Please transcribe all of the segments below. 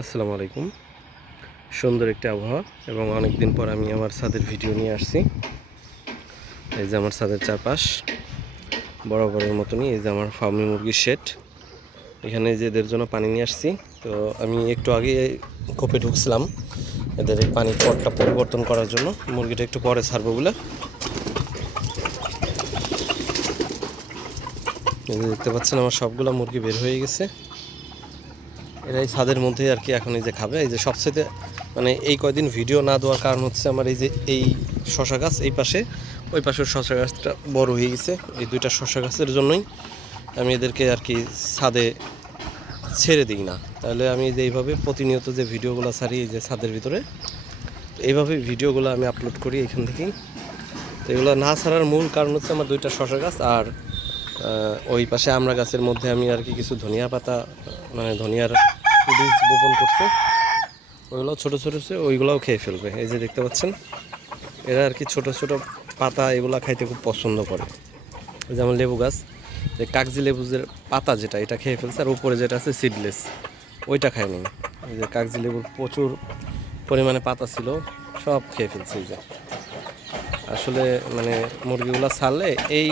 আসসালামু আলাইকুম। সুন্দর একটি আবহাওয়া এবং অনেক দিন পর আমি আমার ছাদের ভিডিও নিয়ে আসছি। এই যে আমার ছাদের চারপাশ বরাবরের মতনই এই যে আমার ফার্মি মুরগির শেড। এখানে যে এদের জন্য পানি নিয়ে আসছি। তো আমি একটু আগে কোপে ঢুকছিলাম এদের এই পানির পটটা পরিবর্তন করার জন্য, মুরগিটা একটু পরে ছাড়বো বলে। এই যে দেখতে পাচ্ছেন আমার সবগুলা মুরগি বের হয়ে গেছে। এরা এই ছাদের মধ্যেই আর কি এখন এই যে খাবে। এই যে সবচেয়ে মানে এই কয়দিন ভিডিও না দেওয়ার কারণ হচ্ছে আমার এই যে এই শশা গাছ এই পাশে, ওই পাশের শশা গাছটা বড় হয়ে গেছে। এই দুইটা শশা গাছের জন্যই আমি এদেরকে আর কি ছাদে ছেড়ে দিই না। তাহলে আমি যে এইভাবে প্রতিনিয়ত যে ভিডিওগুলো ছাড়ি এই যে ছাদের ভিতরে, এইভাবে ভিডিওগুলো আমি আপলোড করি এখান থেকেই। তো এগুলো না ছাড়ার মূল কারণ হচ্ছে আমার দুইটা শশা গাছ আর ওই পাশে আমড়া গাছের মধ্যে আমি আর কি কিছু ধনিয়া পাতা, মানে ধনিয়ার বীজ বপন করছে। ওইগুলো ছোটো ছোটো ওইগুলোও খেয়ে ফেলবে। এই যে দেখতে পাচ্ছেন এরা আর কি ছোটো ছোটো পাতা এগুলো খাইতে খুব পছন্দ করে। যেমন লেবু গাছ, যে কাগজি লেবুর পাতা যেটা এটা খেয়ে ফেলছে, আর উপরে যেটা আছে সিডলেস ওইটা খায়নি। এই যে কাগজি লেবুর প্রচুর পরিমাণে পাতা ছিল, সব খেয়ে ফেলছে। এই যে আসলে মানে মুরগিগুলো ছাড়লে এই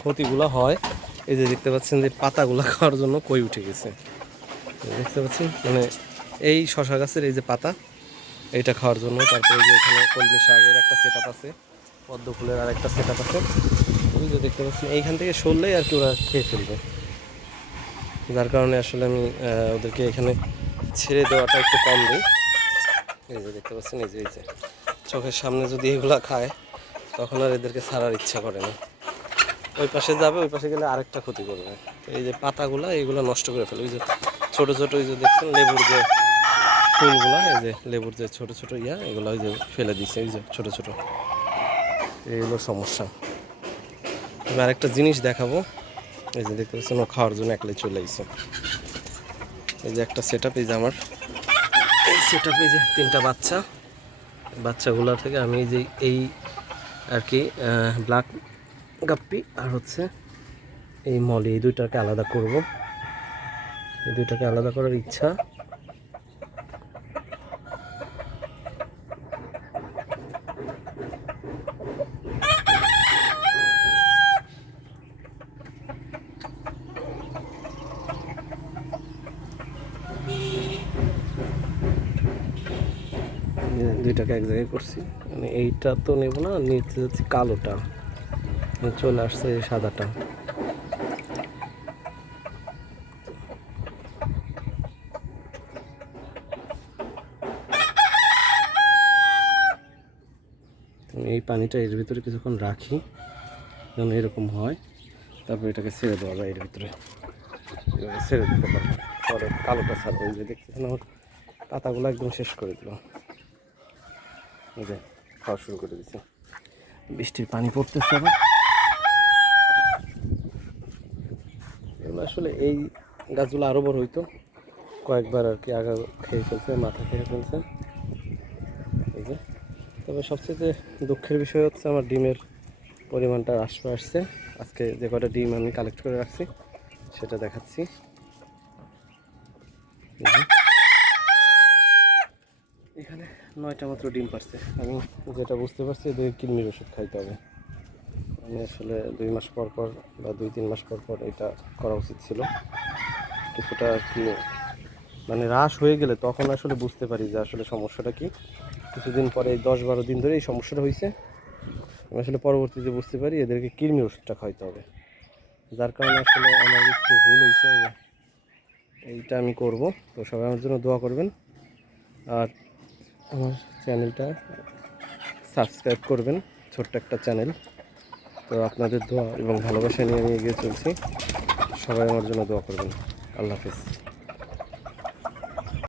ক্ষতিগুলো হয়। এই যে দেখতে পাচ্ছেন যে পাতাগুলো খাওয়ার জন্য কই উঠে গেছে। দেখতে পাচ্ছেন মানে এই শশা গাছের এই যে পাতা এইটা খাওয়ার জন্য। তারপরে যে এখানে কলমি শাকের একটা সেট আপ আছে, পদ্ম ফুলের আর একটা সেট আপ আছে। ওই যে দেখতে পাচ্ছেন এইখান থেকে সরলেই আর কি ওরা খেয়ে ফেলবে। যার কারণে আসলে আমি ওদেরকে এখানে ছেড়ে দেওয়াটা একটু কম দিই। এই যে দেখতে পাচ্ছেন এই যে চোখের সামনে যদি এগুলা খায় তখন আর এদেরকে ছাড়ার ইচ্ছা করে না। ওই পাশে যাবে, ওই পাশে গেলে আরেকটা ক্ষতি করবে। এই যে পাতাগুলা এইগুলো নষ্ট করে ফেলে। ওই যে ছোটো ছোটো ওই যে দেখছেন লেবুর যে ফুলগুলা, এই যে লেবুর যে ছোটো ছোটো এগুলো ওই যে ফেলে দিচ্ছে। এই যে ছোটো ছোটো এইগুলো সমস্যা। আমি আরেকটা জিনিস দেখাবো। এই যে দেখতে পাচ্ছেন ও খাওয়ার জন্য একলাই চলে আসছে। এই যে একটা সেট আপ, এই যে আমার এই সেট আপে যে তিনটা বাচ্চাগুলোর থেকে আমি যে এই আর কি ব্ল্যাক গাপ্পি আর হচ্ছে এই মলি, এই দুইটাকে আলাদা করব। এই দুইটাকে আলাদা করার ইচ্ছা। দুইটাকে এক জায়গায় করছি, মানে এইটা তো নেব না, নিতে যাচ্ছি কালোটা, চলে আসছে সাদাটা। এই পানিটা এর ভিতরে কিছুক্ষণ রাখি যেন এরকম হয়, তারপর এটাকে ছেড়ে দেওয়া যায়। এর ভিতরে ছেড়ে দিতে পারবো, পরে কালোটা ছাড়বো। এই যে দেখতেছেন আমার পাতাগুলো একদম শেষ করে দিল। এই যে খাওয়া শুরু করে দিচ্ছি, বৃষ্টির পানি পড়তেছে আবার। এগুলো আসলে এই গাছগুলো আরও বড় হইতো, কয়েকবার আর কি আগা খেয়ে ফেলছে, মাথা খেয়ে ফেলছে। এই যে তবে সবচেয়ে দুঃখের বিষয় হচ্ছে আমার ডিমের পরিমাণটা হ্রাস পেয়ে আসছে। আজকে যে কটা ডিম আমি কালেক্ট করে রাখছি সেটা দেখাচ্ছি। এখানে 9টা মাত্র ডিম পারছে। আমি যেটা বুঝতে পারছি এদের কৃমির ওষুধ খাইতে হবে। আমি আসলে 2 মাস পর পর বা 2-3 মাস পর পর এটা করা উচিত ছিল। কিছুটা আর কি মানে হ্রাস হয়ে গেলে তখন আসলে বুঝতে পারি যে আসলে সমস্যাটা কি। কিছুদিন পরে 10-12 দিন ধরে এই সমস্যাটা হয়েছে। আমি আসলে পরবর্তীতে বুঝতে পারি এদেরকে কৃমি ওষুধটা খাইতে হবে। যার কারণে আসলে আমার একটু ভুল হয়েছে। এইটা আমি করব। তো সবাই আমার জন্য দোয়া করবেন আর আমার চ্যানেলটা সাবস্ক্রাইব করবেন। ছোট্ট একটা চ্যানেল। তো আপনাদের দোয়া এবং ভালোবাসা নিয়ে আমি এগিয়ে চলছি। সবাই আমার জন্য দোয়া করবেন। আল্লাহ হাফেজ।